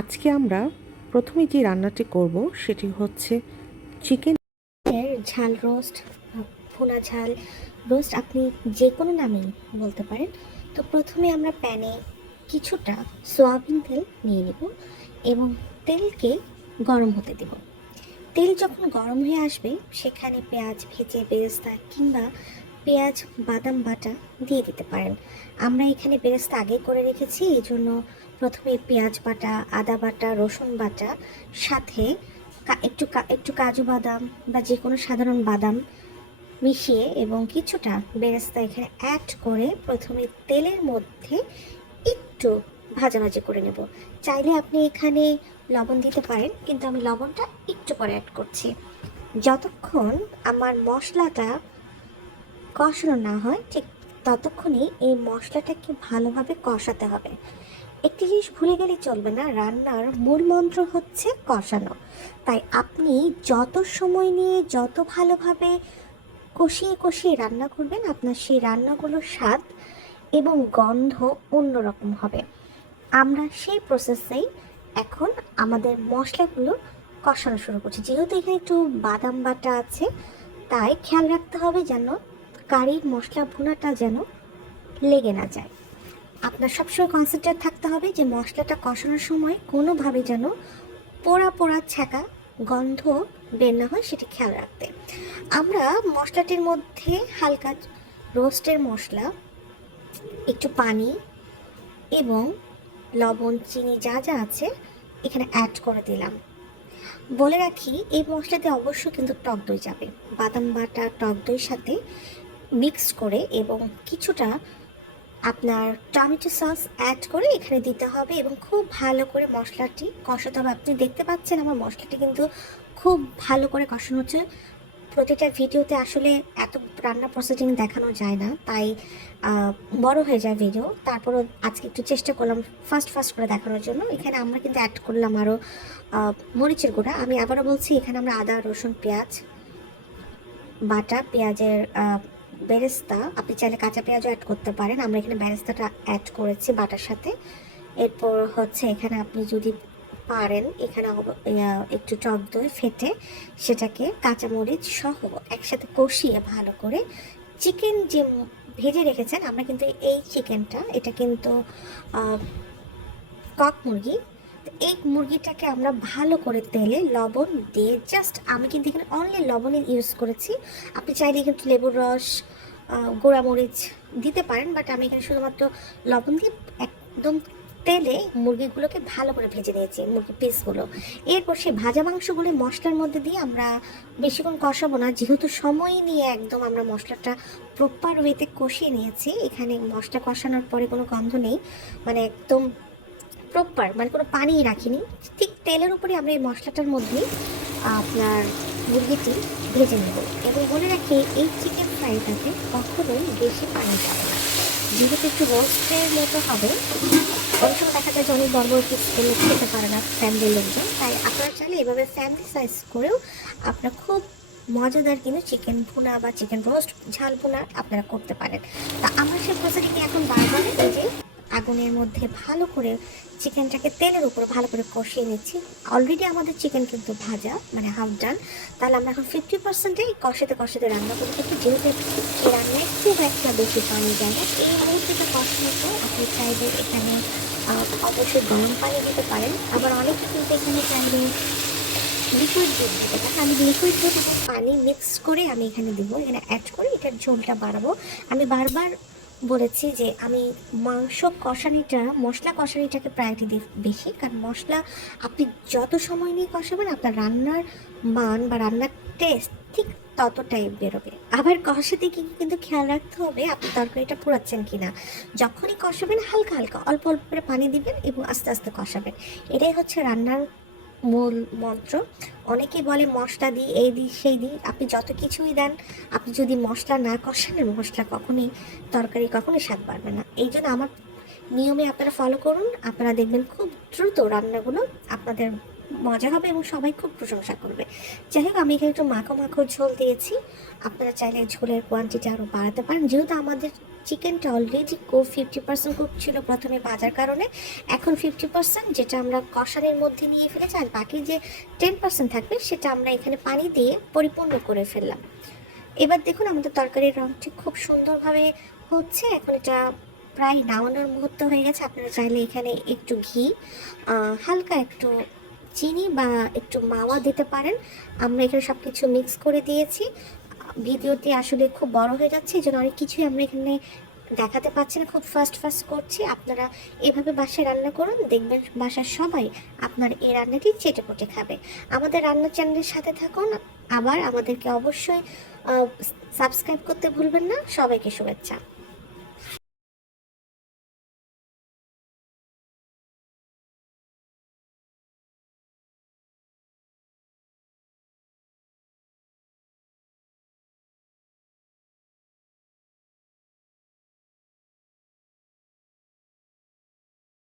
আজকে আমরা প্রথমে যে রান্নাটি করব সেটি হচ্ছে চিকেন ঝাল রোস্ট, ভুনা ঝাল রোস্ট, আপনি যে কোনো নামেই বলতে পারেন। তো প্রথমে আমরা প্যানে কিছুটা সয়াবিন তেল নিয়ে নেব এবং তেলকে গরম হতে দেব। তেল যখন গরম হয়ে আসবে সেখানে পেঁয়াজ ভেজে বেরেস্তা কিংবা পেঁয়াজ বাদাম বাটা দিয়ে দিতে পারেন। আমরা এখানে বেরেস্তা আগে করে রেখেছি, এই জন্য প্রথমে পেঁয়াজ বাটা, আদা বাটা, রসুন বাটা, সাথে একটু কাজু বাদাম বা যে কোনো সাধারণ বাদাম মিশিয়ে এবং কিছুটা বেরেস্তা এখানে অ্যাড করে প্রথমে তেলের মধ্যে একটু ভাজাভাজি করে নেব। চাইলে আপনি এখানে লবণ দিতে পারেন, কিন্তু আমি লবণটা একটু পরে অ্যাড করছি। যতক্ষণ আমার মশলাটা কষানো না হয় ঠিক ততক্ষণই এই মশলাটাকে ভালোভাবে কষাতে হবে। একটি জিনিস ভুলে গেলে চলবে না, রান্নার মূল মন্ত্র হচ্ছে কষানো। তাই আপনি যত সময় নিয়ে যত ভালোভাবে কষিয়ে কষিয়ে রান্না করবেন, আপনার সেই রান্নাগুলোর স্বাদ এবং গন্ধ অন্যরকম হবে। আমরা সেই প্রসেসেই এখন আমাদের মশলাগুলো কষানো শুরু করছি। যেহেতু এখানে একটু বাদাম বাটা আছে, তাই খেয়াল রাখতে হবে যেন কারির মশলা ভুনাটা যেন লেগে না যায়। আপনার সবসময় কনসেন্ট্রেট থাকতে হবে যে মশলাটা কষানোর সময় কোনোভাবে যেন পোড়া পোড়া ছ্যাঁকা গন্ধ বের না হয়, সেটি খেয়াল রাখতে। আমরা মশলাটির মধ্যে হালকা রোস্টের মশলা, একটু পানি এবং লবণ চিনি যা যা আছে এখানে অ্যাড করে দিলাম। বলে রাখি, এই মশলাতে অবশ্যই কিন্তু টক দই যাবে। বাদাম বাটা টক দইয়ের সাথে মিক্স করে এবং কিছুটা আপনার টমেটো সস অ্যাড করে এখানে দিতে হবে এবং খুব ভালো করে মশলাটি কষাতে হবে। আপনি দেখতে পাচ্ছেন আমার মশলাটি কিন্তু খুব ভালো করে কষানো হচ্ছে। প্রতিটা ভিডিওতে আসলে এত রান্না প্রসেসিং দেখানো যায় না, তাই বড় হয়ে যায় ভিডিও। তারপরও আজকে একটু চেষ্টা করলাম ফাস্ট করে দেখানোর জন্য। এখানে আমরা কিন্তু অ্যাড করলাম আরও মরিচের গুঁড়া। আমি আবারও বলছি, এখানে আমরা আদা রসুন পেঁয়াজ বাটা, পেঁয়াজের বেরেস্তা, আপনি চাইলে কাঁচা পেঁয়াজও অ্যাড করতে পারেন। আমরা এখানে বেরেস্তাটা অ্যাড করেছি বাটার সাথে। এরপর হচ্ছে এখানে আপনি যদি পারেন এখানে একটু টক দই ফেটে সেটাকে কাঁচামরিচ সহ একসাথে কষিয়ে ভালো করে চিকেন যে ভেজে রেখেছেন, আমরা কিন্তু এই চিকেনটা এটা কিন্তু কক মুরগি, এই মুরগিটাকে আমরা ভালো করে তেলে লবণ দিয়ে জাস্ট, আমি কিন্তু এখানে অনলি লবণই ইউজ করেছি। আপনি চাইলে কিন্তু লেবুর রস, গোড়ামরিচ দিতে পারেন, বাট আমি এখানে শুধুমাত্র লবণ দিয়ে একদম তেলে মুরগিগুলোকে ভালো করে ভেজে নিয়েছি, মুরগির পিসগুলো। এরপর সেই ভাজা মাংসগুলো মশলার মধ্যে দিয়ে আমরা বেশিক্ষণ কষাবো না, যেহেতু সময় নিয়ে একদম আমরা মশলাটা প্রপার ওয়েতে কষিয়ে নিয়েছি। এখানে মশলা কষানোর পরে কোনো গন্ধ নেই, মানে একদম প্রপার, মানে কোনো পানি রাখিনি। ঠিক তেলের উপরে আমরা এই মশলাটার মধ্যে আপনার মুরগিটি ভেজে নেব। এবং বলে রাখি, এই চিকেন ফ্রাইটাতে কখনোই বেশি পানি যাবে না, যেহেতু একটু রোস্টের মতো হবে। অনেক সময় দেখা যায় যে অনেক বড় বড় পিস এলে খেতে পারে না ফ্যামিলির লোকজন, তাই আপনারা চাইলে এভাবে ফ্যামিলি সাইজ করেও আপনারা খুব মজাদার কিন্তু চিকেন ভুনা বা চিকেন রোস্ট ঝাল ভুনা আপনারা করতে পারেন। তা আমরা সেই প্রসেসিংটি এখন বারবার এই যে আগুনের মধ্যে ভালো করে চিকেনটাকে তেলের উপর ভালো করে কষিয়ে নিচ্ছি। অলরেডি আমাদের চিকেন কিন্তু ভাজা, মানে হাফ ডান। তাহলে আমরা এখন 50%-এ কষাতে কষাতে রান্না করে থাকি, যেহেতু এই রান্নায় খুব একটা বেশি পানি যায় না। এই মুহূর্তে কষানোর পর আপনি চাইলে এখানে অবশ্যই গরম পানি দিতে পারেন, আবার অনেকে কিন্তু এখানে চাইলে লিকুইড দুধ দিতে পারেন। আমি লিকুইড দুধ এবং পানি মিক্স করে আমি এখানে দেবো, এখানে অ্যাড করে এটার ঝোলটা বাড়াবো। আমি বারবার বলেছি যে আমি মাংস কষানিটা, মশলা কষানিটাকে প্রায়োরিটি দিই বেশি, কারণ মশলা আপনি যত সময় নিয়ে কষাবেন আপনার রান্নার মান বা রান্নার টেস্ট ঠিক ততটাই বেরোবে। আবার কষাতে গিয়ে কিন্তু খেয়াল রাখতে হবে আপনি তরকারিটা পোড়াচ্ছেন কিনা। যখনই কষাবেন হালকা হালকা অল্প অল্প করে পানি দিবেন এবং আস্তে আস্তে কষাবেন। এটাই হচ্ছে রান্নার মূল মন্ত্র। অনেকেই বলে মশলা দিই, এই দিই সেই দিই, আপনি যত কিছুই দেন, আপনি যদি মশলা না কষান, মশলা কখনোই তরকারি কখনোই স্বাদ বাড়বে না। এই জন্য আমার নিয়মে আপনারা ফলো করুন, আপনারা দেখবেন খুব দ্রুত রান্নাগুলো আপনাদের মজা হবে এবং সবাই খুব প্রশংসা করবে। যাই হোক, আমি এখানে একটু মাখো মাখো ঝোল দিয়েছি, আপনারা চাইলে ঝোলের কোয়ান্টিটি আরও বাড়াতে পারেন। যেহেতু আমাদের চিকেনটা অলরেডি 50% কুক ছিল প্রথমে ভাজার কারণে। এখন 50% যেটা আমরা কষানোর মধ্যে নিয়ে ফেলেছি, আর বাকি যে 10% থাকবে সেটা আমরা এখানে পানি দিয়ে পরিপূর্ণ করে ফেললাম। এবার দেখুন আমাদের তরকারির রঙটি খুব সুন্দরভাবে হচ্ছে। এখন এটা প্রায় নামানোর মুহূর্ত হয়ে গেছে। আপনারা চাইলে এখানে একটু ঘি, হালকা একটু চিনি বা একটু মাওয়া দিতে পারেন। আমরা এখানে সব কিছু মিক্স করে দিয়েছি। ভিডিওটি আসলে খুব বড় হয়ে যাচ্ছে, এই জন্য অনেক কিছুই আমরা এখানে দেখাতে পাচ্ছি না, খুব ফাস্ট ফাস্ট করছি। আপনারা এভাবে বাসায় রান্না করুন, দেখবেন বাসার সবাই আপনার এই রান্নাটি চেটেপুটে খাবে। আমাদের রান্না চ্যানেলের সাথে থাকুন, আবার আমাদেরকে অবশ্যই সাবস্ক্রাইব করতে ভুলবেন না। সবাইকে শুভেচ্ছা।